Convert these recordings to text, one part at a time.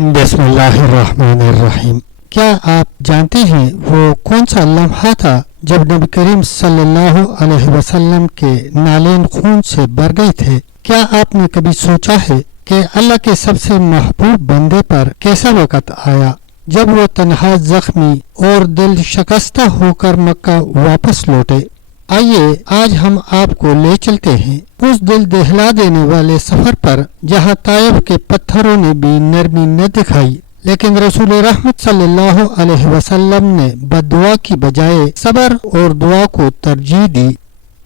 بسم اللہ الرحمن الرحیم۔ کیا آپ جانتے ہیں وہ کون سا لمحہ تھا جب نبی کریم صلی اللہ علیہ وسلم کے نالین خون سے بھر گئے تھے؟ کیا آپ نے کبھی سوچا ہے کہ اللہ کے سب سے محبوب بندے پر کیسا وقت آیا جب وہ تنہا زخمی اور دل شکستہ ہو کر مکہ واپس لوٹے؟ آئیے آج ہم آپ کو لے چلتے ہیں اس دل دہلا دینے والے سفر پر جہاں طائف کے پتھروں نے بھی نرمی نہ دکھائی، لیکن رسول رحمت صلی اللہ علیہ وسلم نے بد دعا کی بجائے صبر اور دعا کو ترجیح دی۔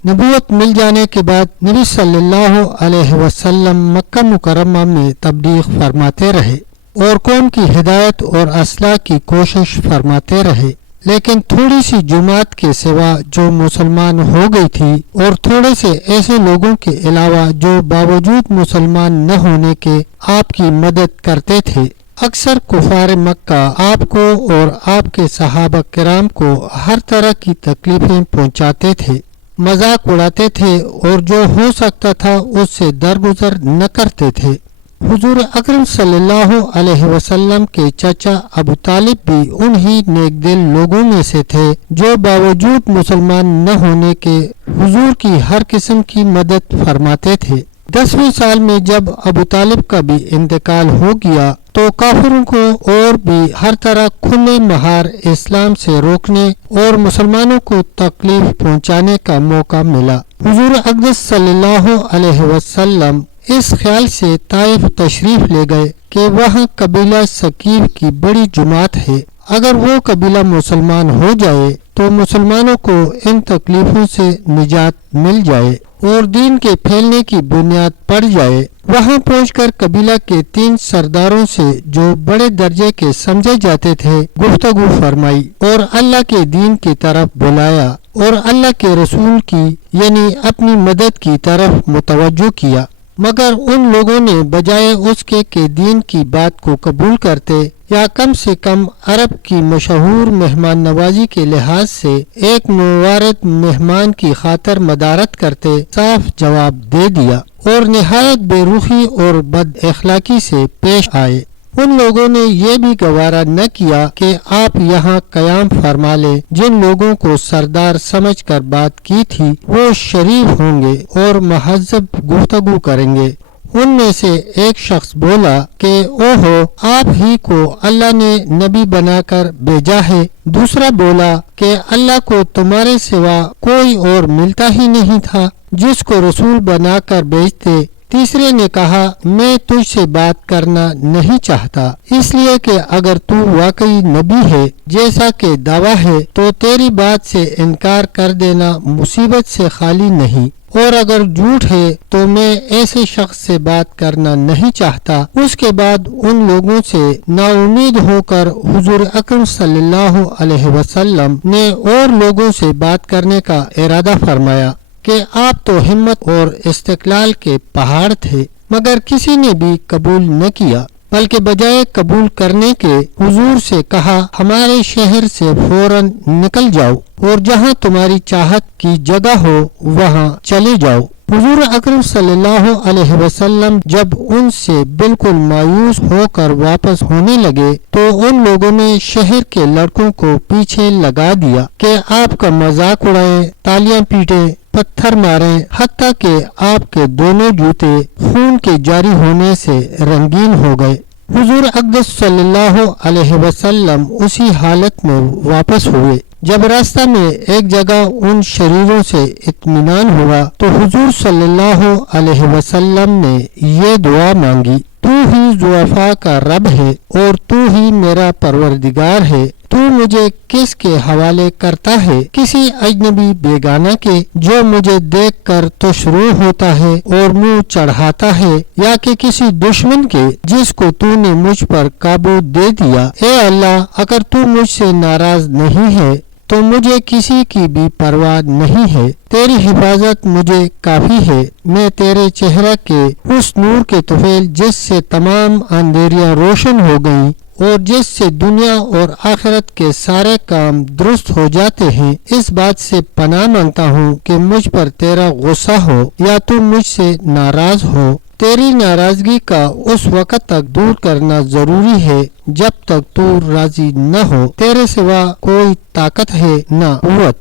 نبوت مل جانے کے بعد نبی صلی اللہ علیہ وسلم مکہ مکرمہ میں تبلیغ فرماتے رہے اور قوم کی ہدایت اور اصلاح کی کوشش فرماتے رہے، لیکن تھوڑی سی جماعت کے سوا جو مسلمان ہو گئی تھی اور تھوڑے سے ایسے لوگوں کے علاوہ جو باوجود مسلمان نہ ہونے کے آپ کی مدد کرتے تھے، اکثر کفار مکہ آپ کو اور آپ کے صحابہ کرام کو ہر طرح کی تکلیفیں پہنچاتے تھے، مذاق اڑاتے تھے اور جو ہو سکتا تھا اس سے درگزر نہ کرتے تھے۔ حضور اکرم صلی اللہ علیہ وسلم کے چچا ابو طالب بھی انہی نیک دل لوگوں میں سے تھے جو باوجود مسلمان نہ ہونے کے حضور کی ہر قسم کی مدد فرماتے تھے۔ 10ویں سال میں جب ابو طالب کا بھی انتقال ہو گیا تو کافروں کو اور بھی ہر طرح کھلے مہار اسلام سے روکنے اور مسلمانوں کو تکلیف پہنچانے کا موقع ملا۔ حضور اقدس صلی اللہ علیہ وسلم اس خیال سے طائف تشریف لے گئے کہ وہاں قبیلہ ثقیف کی بڑی جماعت ہے، اگر وہ قبیلہ مسلمان ہو جائے تو مسلمانوں کو ان تکلیفوں سے نجات مل جائے اور دین کے پھیلنے کی بنیاد پڑ جائے۔ وہاں پہنچ کر قبیلہ کے 3 سرداروں سے جو بڑے درجے کے سمجھے جاتے تھے گفتگو فرمائی اور اللہ کے دین کی طرف بلایا اور اللہ کے رسول کی یعنی اپنی مدد کی طرف متوجہ کیا، مگر ان لوگوں نے بجائے اس کے کہ دین کی بات کو قبول کرتے یا کم سے کم عرب کی مشہور مہمان نوازی کے لحاظ سے ایک نوارد مہمان کی خاطر مدارت کرتے، صاف جواب دے دیا اور نہایت بے رخی اور بد اخلاقی سے پیش آئے۔ ان لوگوں نے یہ بھی گوارا نہ کیا کہ آپ یہاں قیام فرما لیں، جن لوگوں کو سردار سمجھ کر بات کی تھی وہ شریف ہوں گے اور مہذب گفتگو کریں گے۔ ان میں سے ایک شخص بولا کہ اوہو، آپ ہی کو اللہ نے نبی بنا کر بھیجا ہے۔ دوسرا بولا کہ اللہ کو تمہارے سوا کوئی اور ملتا ہی نہیں تھا جس کو رسول بنا کر بھیجتے۔ تیسرے نے کہا میں تجھ سے بات کرنا نہیں چاہتا، اس لیے کہ اگر تو واقعی نبی ہے جیسا کہ دعویٰ ہے تو تیری بات سے انکار کر دینا مصیبت سے خالی نہیں، اور اگر جھوٹ ہے تو میں ایسے شخص سے بات کرنا نہیں چاہتا۔ اس کے بعد ان لوگوں سے نا امید ہو کر حضور اکرم صلی اللہ علیہ وسلم نے اور لوگوں سے بات کرنے کا ارادہ فرمایا کہ آپ تو ہمت اور استقلال کے پہاڑ تھے، مگر کسی نے بھی قبول نہ کیا، بلکہ بجائے قبول کرنے کے حضور سے کہا ہمارے شہر سے فوراً نکل جاؤ اور جہاں تمہاری چاہت کی جگہ ہو وہاں چلے جاؤ۔ حضور اکرم صلی اللہ علیہ وسلم جب ان سے بالکل مایوس ہو کر واپس ہونے لگے تو ان لوگوں نے شہر کے لڑکوں کو پیچھے لگا دیا کہ آپ کا مذاق اڑائیں، تالیاں پیٹیں، پتھر ماریں، حتیٰ کہ آپ کے دونوں جوتے خون کے جاری ہونے سے رنگین ہو گئے۔ حضور اقدس صلی اللہ علیہ وسلم اسی حالت میں واپس ہوئے۔ جب راستہ میں ایک جگہ ان شریروں سے اطمینان ہوا تو حضور صلی اللہ علیہ وسلم نے یہ دعا مانگی، تو ہی ضعفاء کا رب ہے اور تو ہی میرا پروردگار ہے، تو مجھے کس کے حوالے کرتا ہے؟ کسی اجنبی بیگانہ کے جو مجھے دیکھ کر تشروع ہوتا ہے اور منہ چڑھاتا ہے، یا کہ کسی دشمن کے جس کو تو نے مجھ پر قابو دے دیا؟ اے اللہ، اگر تو مجھ سے ناراض نہیں ہے تو مجھے کسی کی بھی پرواہ نہیں ہے، تیری حفاظت مجھے کافی ہے۔ میں تیرے چہرہ کے اس نور کے طفیل جس سے تمام اندھیریاں روشن ہو گئیں اور جس سے دنیا اور آخرت کے سارے کام درست ہو جاتے ہیں، اس بات سے پناہ مانگتا ہوں کہ مجھ پر تیرا غصہ ہو یا تو مجھ سے ناراض ہو۔ تیری ناراضگی کا اس وقت تک دور کرنا ضروری ہے جب تک تو راضی نہ ہو. تیرے سوا کوئی طاقت ہے نہ قوت.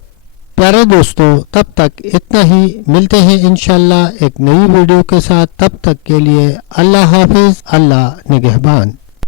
پیارے دوستو، تب تک اتنا ہی. ملتے ہیں انشاءاللہ ایک نئی ویڈیو کے ساتھ. تب تک کے لیے اللہ حافظ، اللہ نگہبان.